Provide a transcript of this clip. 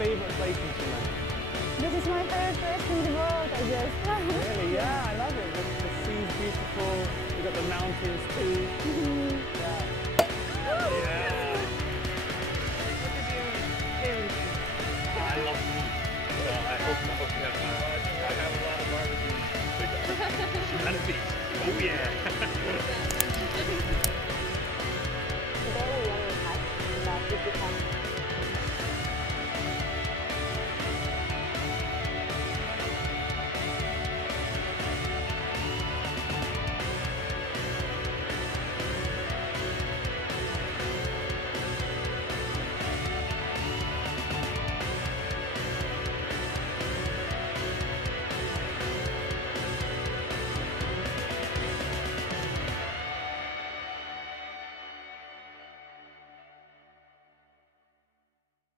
favourite place in Chennai? This is my favorite place in the world, I guess. Really? Yeah, I love it. The sea's beautiful. We've got the mountains too. Yeah. Yeah. What is your favorite food? I love meat. So I hope you have I have a lot of barbecue. And fish. Oh yeah. Today we learn Thai about 50 times